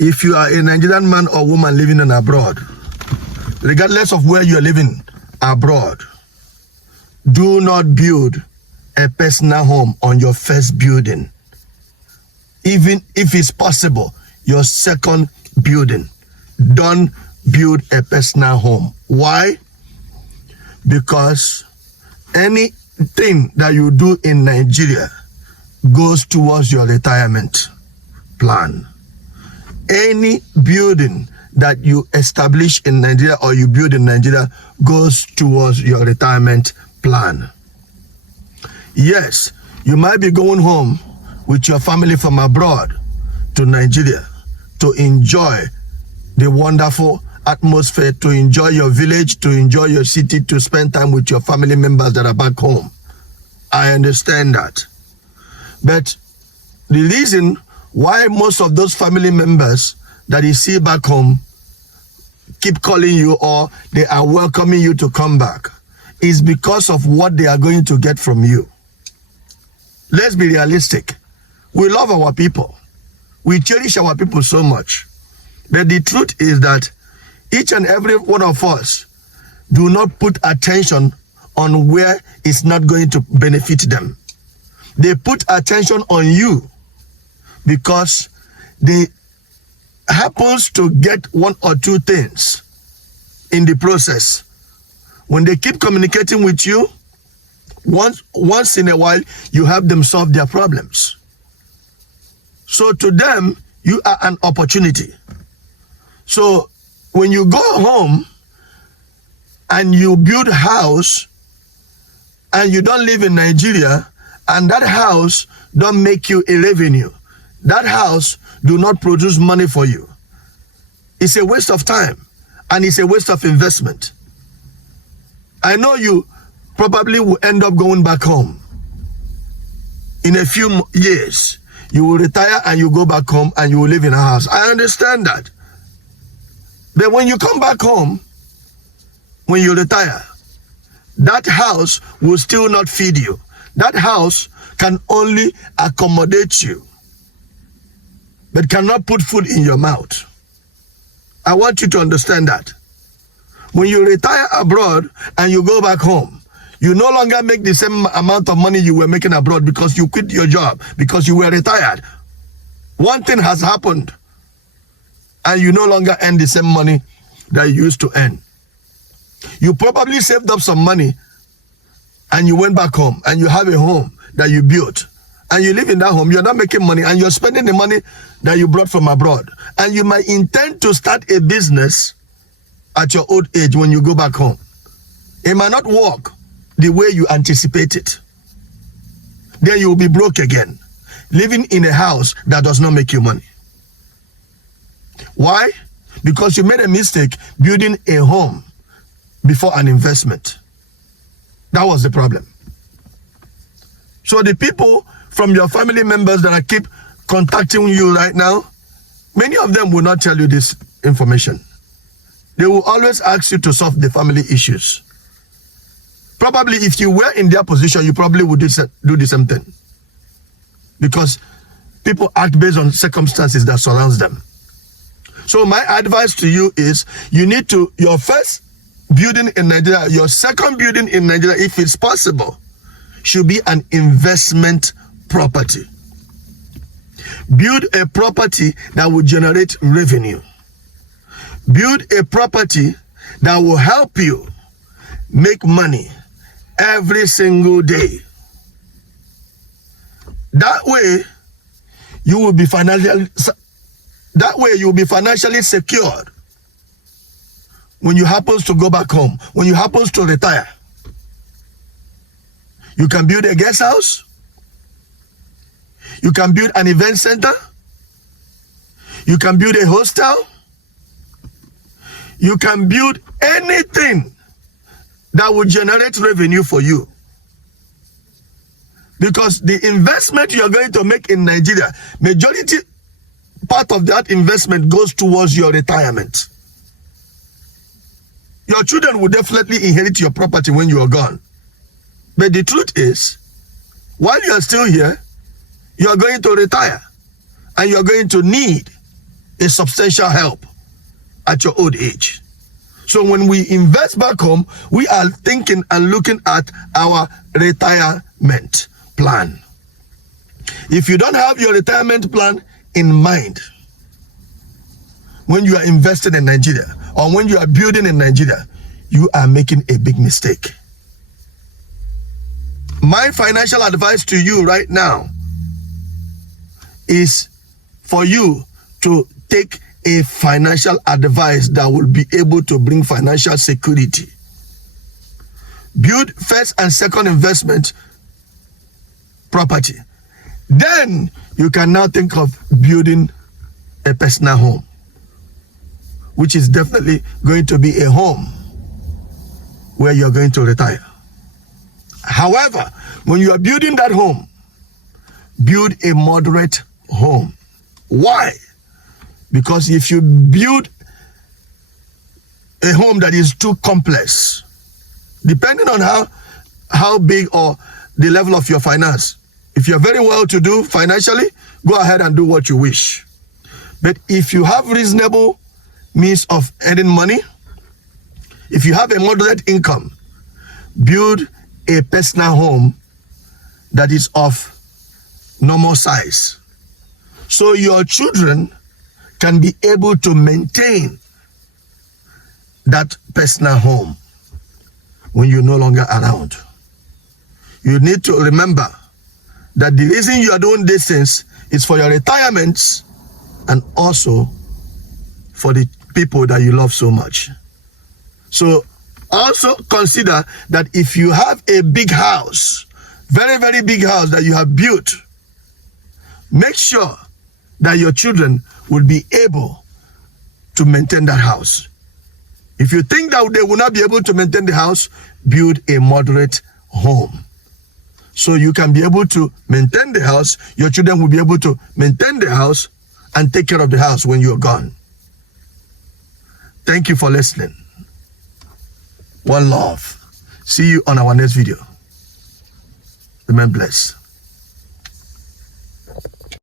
if you are a Nigerian man or woman living in abroad, regardless of where you are living abroad, do not build a personal home on your first building. Even if it's possible, your second building. Don't build a personal home. Why? Because anything that you do in Nigeria goes towards your retirement plan. Any building that you establish in Nigeria or you build in Nigeria goes towards your retirement plan. Yes, you might be going home with your family from abroad to Nigeria to enjoy the wonderful atmosphere, to enjoy your village, to enjoy your city, to spend time with your family members that are back home. I understand that. But the reason why most of those family members that you see back home keep calling you or they are welcoming you to come back is because of what they are going to get from you. Let's be realistic. We love our people. We cherish our people so much. But the truth is that each and every one of us do not put attention on where it's not going to benefit them. They put attention on you because they happens to get one or two things in the process. When they keep communicating with you, once in a while, you help them solve their problems. So to them, you are an opportunity. So when you go home and you build a house and you don't live in Nigeria, and that house don't make you a revenue, that house do not produce money for you, it's a waste of time and it's a waste of investment. I know you probably will end up going back home. In a few years, you will retire and you go back home and you will live in a house. I understand that. But when you come back home, when you retire, that house will still not feed you. That house can only accommodate you, but cannot put food in your mouth. I want you to understand that. When you retire abroad and you go back home, you no longer make the same amount of money you were making abroad because you quit your job, because you were retired. One thing has happened and you no longer earn the same money that you used to earn. You probably saved up some money and you went back home and you have a home that you built and you live in that home. You're not making money and you're spending the money that you brought from abroad. And you might intend to start a business at your old age when you go back home. It might not work the way you anticipate it. Then you will be broke again, living in a house that does not make you money. Why? Because you made a mistake building a home before an investment. That was the problem. So the people from your family members that I keep contacting you right now, many of them will not tell you this information. They will always ask you to solve the family issues. Probably if you were in their position, you probably would do the same thing. Because people act based on circumstances that surrounds them. So my advice to you is, you need to, your first building in Nigeria, your second building in Nigeria, if it's possible, should be an investment property. Build a property that will generate revenue. Build a property that will help you make money every single day. That way, you will be financially secured when you happen to go back home, when you happen to retire. You can build a guest house. You can build an event center. You can build a hostel. You can build anything that will generate revenue for you. Because the investment you are going to make in Nigeria, majority part of that investment goes towards your retirement. Your children will definitely inherit your property when you are gone. But the truth is, while you are still here, you are going to retire and you are going to need a substantial help at your old age. So when we invest back home, we are thinking and looking at our retirement plan. If you don't have your retirement plan in mind when you are investing in Nigeria or when you are building in Nigeria, you are making a big mistake. My financial advice to you right now is for you to take a financial advice that will be able to bring financial security. Build first and second investment property. Then you can now think of building a personal home, which is definitely going to be a home where you're going to retire. However, when you are building that home, build a moderate home. Why? Because if you build a home that is too complex, depending on how big or the level of your finance, if you're very well to do financially, go ahead and do what you wish. But if you have reasonable means of earning money, if you have a moderate income, build a personal home that is of normal size, so your children can be able to maintain that personal home when you're no longer around. You need to remember that the reason you are doing these things is for your retirements and also for the people that you love so much. So also consider that if you have a big house, very, very big house that you have built, make sure that your children will be able to maintain that house. If you think that they will not be able to maintain the house, build a moderate home. So you can be able to maintain the house, your children will be able to maintain the house and take care of the house when you're gone. Thank you for listening. One love. See you on our next video. Remain blessed.